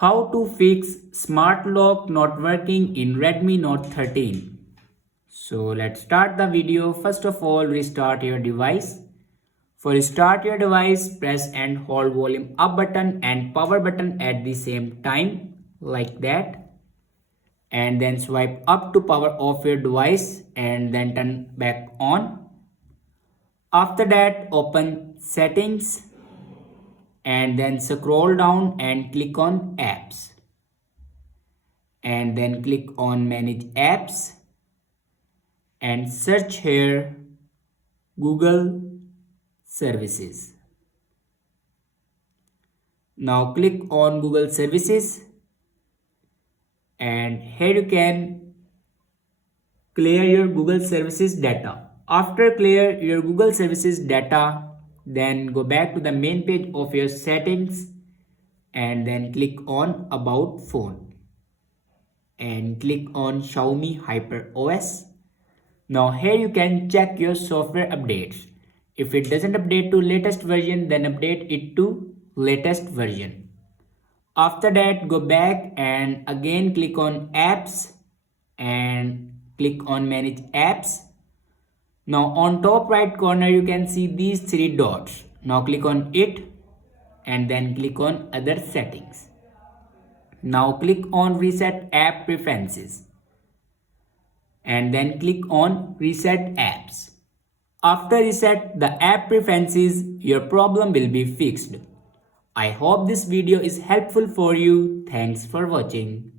How to fix smart lock not working in Redmi Note 13. So let's start the video. First of all, restart your device. For restart your device, press and hold volume up button and power button at the same time like that. And then swipe up to power off your device and then turn back on. After that, open settings and then scroll down and click on apps. And then click on manage apps and search here Google services. Now click on Google services and here you can clear your Google services data. After clear your Google services data, then go back to the main page of your settings and then click on about phone and click on Xiaomi Hyper OS. Now here you can check your software updates. If it doesn't update to latest version, then update it to latest version. After that, go back and again click on apps and click on manage apps. Now on top right corner you can see these three dots. Now click on it and then click on other settings. Now click on reset app preferences and then click on reset apps. After reset the app preferences, your problem will be fixed. I hope this video is helpful for you. Thanks for watching.